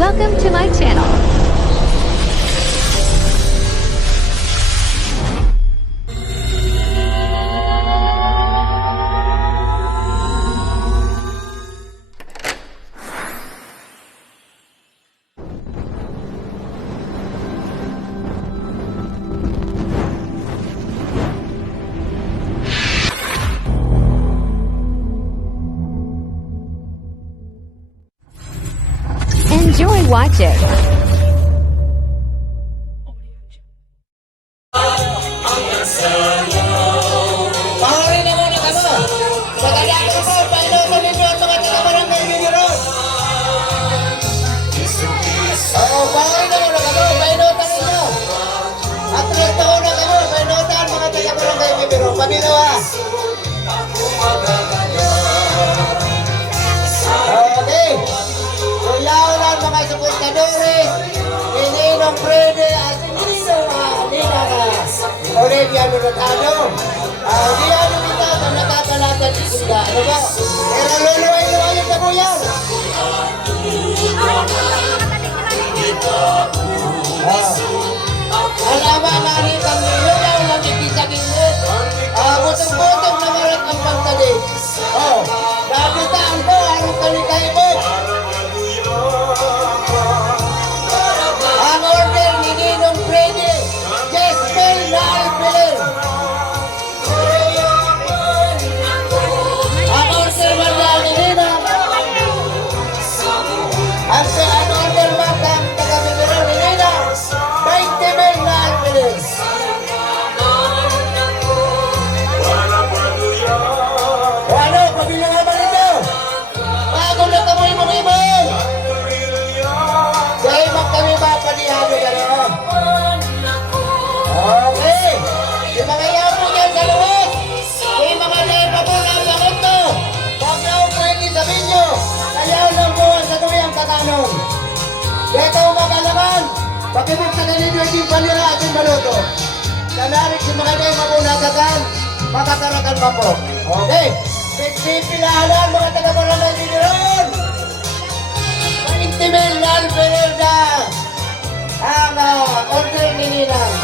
Welcome to my channel. Enjoy watching. Pangurin na muna kamo. Pagkalian ko po, Panginoon ninyo ang mga taga-barangay ninyo ron. Oo, pangurin na muna kamo, painotan ninyo. At resto na kamo, painotan ang mga taga-barangay ninyo ron. Pabinawa. Okay. Kulaw lang mga suportadores. Nininong Freddy at Nininong Nina Olivia Lurotado. Diyan kita na nakakalatan si Kuya. Ano ba? Pero luluway-luwayin na po yan. Alama na rin ang lulaw lang ikisagin. Butong-butong na marat ang pagtali. Nabitaan ko ang kalikaibot. Ang order ni Ninong Freddy, Jespel na Alpeler. Ang order man na ni Ninong. Ang order man na taga-mibiro ni Ninong, 20 mil na Alpeler. Ano, pabilang naman ito. Bago na kamoy mong ibon. Dahil magkami mapanihalo yan o. Okay. Yung mga yapo niyan sa luwas. Yung mga lepa po na sa ito. Huwag na upuin ni sabihin nyo. Kayaw ng buwan sa tuyang katanong. Dito magalaman. Pakibuksan na ninyo yung panira at yung baluto. Kanarik yung mga kayo mapunagakan. Makakarakan pa po. Okay. Pipilahanan mga taga-barangay ninyo ron. 20 mil na Alpeler na ang order ni Ninang.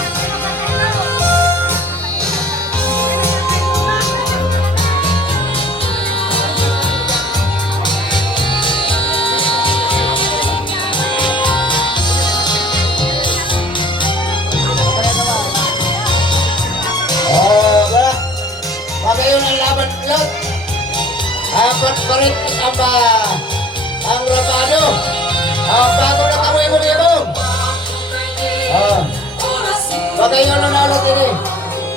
Wala. Pagayon ang laban ulit. Apat pa rin ang rabado. Bago na kamoy mo dito. Pagayon na ulit ini.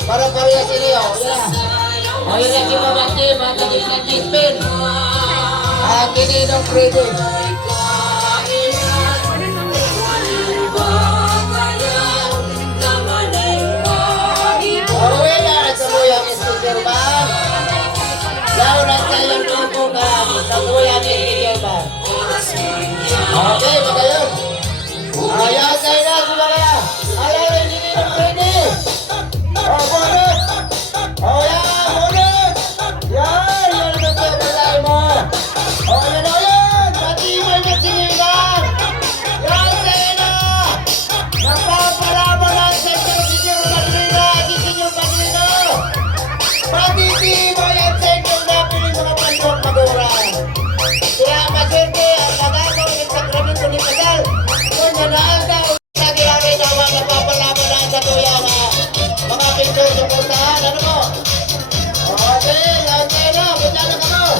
Para parehas ini. Ayun na kimabati. Matagin na Jespel. Kini ng Freddy. Yang istiqor ba? Jauh na tayong lupo ka. Taguyang istiqor ba? Okay, magayon. Ayaw tayo na, kumagaya. Ayaw na hindi ng pwede. Bunot. Yan, bunot. Yan na tayo patay mo. Yan o yan. Matibay na sinilang. Yan tayo na. Napapalaban ang Senyor Padrino. Senyor Padrino. Matitibay ang Senyor na piling mga pandong maguran. Kaya maswerte ang magagaw ng sakramento ni Pasal. Kung nanaan daw, lagi-lagi daw ang napapalaban na sa tuya na mga pinto suportahan. Ano mo? Okay, okay na. Punta na ka mo.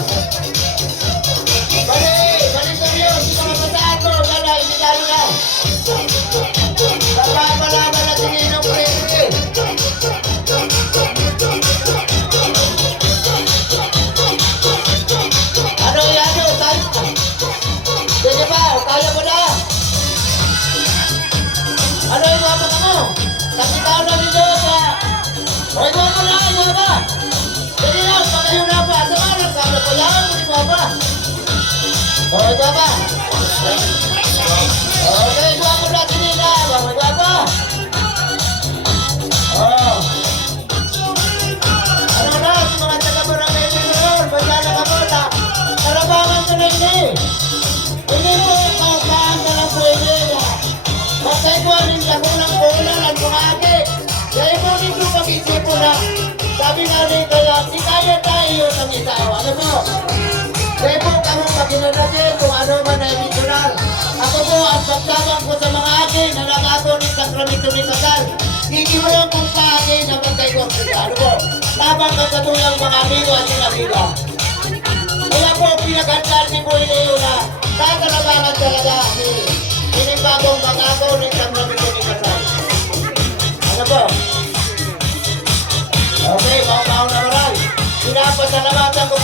Balik ko niyo. Sino ka pataan mo? Gana, itinali na. Napapalaban na sininong Freddy. Ano yan yun? Sige pa, kaya mo na. Ano yung wapa ka mo? Sakitaw na dito sa... O, ito mo na, ito ba? Sige lang, pagayon na pa. Tumarang ka na pa yan, ito ba? O, ito ba? Okay, ito mo na, sige na. Ito ba? Ano na, si mga taga-barangay nyo, banda na ka mo na. Karabangan ko na ini. Ini po, kaupahan ka lang po Kaya tayo ng itao. Ano po? Kaya po kami maginanagin kung ano man ay emosyonal. Ako po ang pagtabang ko sa mga akin na nakato ng sakramento ni kasal. Hindi mo lang kung sa akin na magkay ko. Ano po? Labang katulong mga amigo at amiga. Kaya po pinaghandaan ni Boy Leo na tatalabangan talaga ini bagong pangako ng sakramento ni kasal. Ano po? Okay, mau na maral. Pinapasalamatan ko